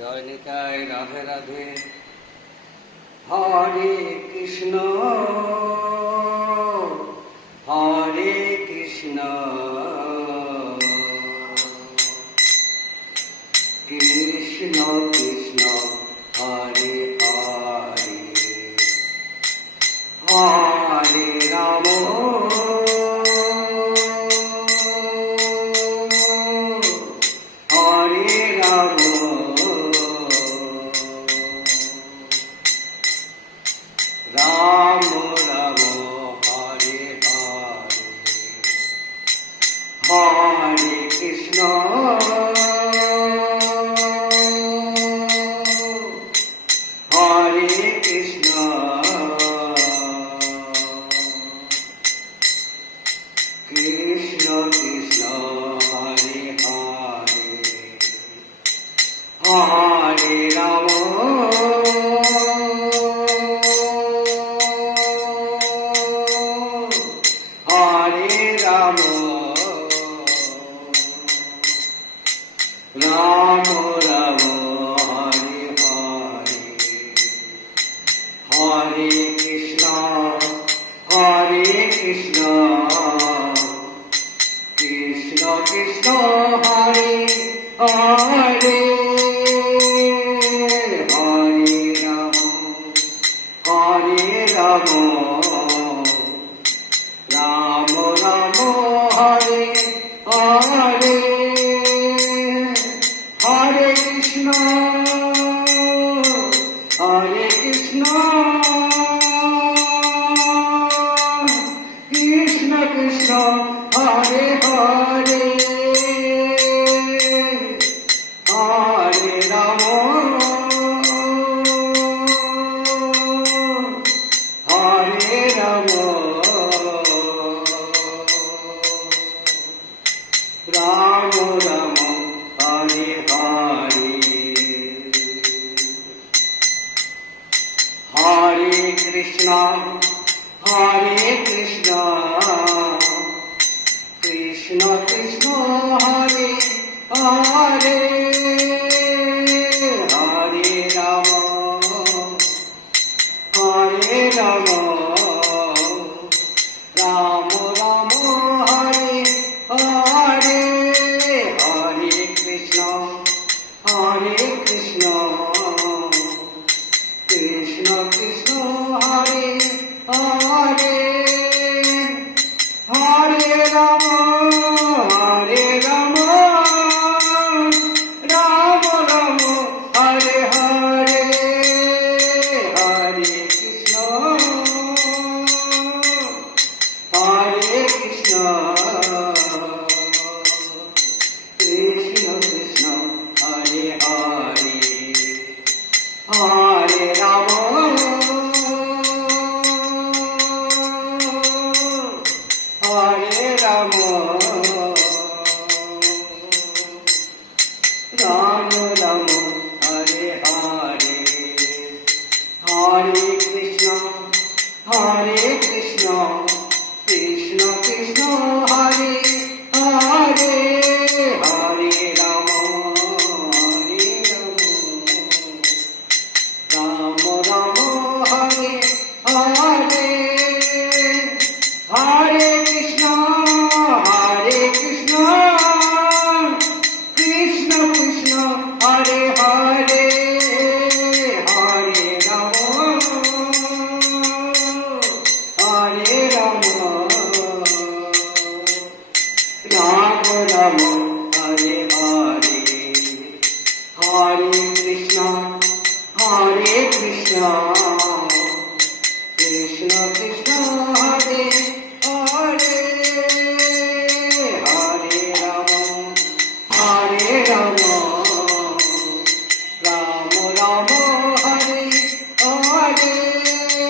Joy Nitai, Radhe Radhe. Hare Krishna Hare Krishna Krishna Krishna Hare Hare, Hare Ram Hare Ram, Ram Ram Hare Hare, Hare Krishna Hare Krishna Krishna Krishna Hare Hare, Hare Ram Hare Ram, Ram Ram Hare Hare, Hare Krishna Krishna Krishna Hare Hare, Hare Ram Ram Ram Ram Hare Hare, Hare Krishna Krishna Krishna Hare Hare, Hare Ram Hare Ram, Ram Ram Hare Hare, Hare Krishna Krishna Krishna Krishna Hare Hare, Hare Ram Ram Ram Hare Hare, Hare Krishna Krishna Krishna Krishna Hare Hare, Hare Ram Ram Ram Hare Hare, Hare Krishna Krishna Krishna Hare Hare, Hare Ram Hare Ram, Ram Ram Hare Hare, Hare Krishna Krishna Krishna Hare Hare, Hare Ram Ram Ram Hare Hare, Hare Krishna Krishna Krishna Hare Hare, Hare Ram Ram Ram Hare Hare, Hare Krishna Krishna Krishna Hare Hare, Hare Ram Ram Ram Hare Hare,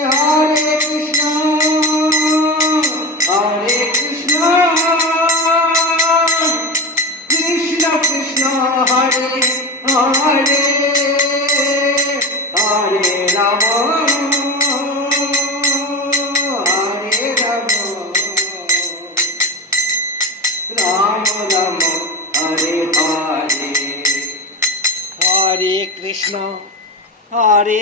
Hare Krishna Krishna Hare Hare, Hare Ram Ram Ram Hare Hare, Hare Krishna, Hare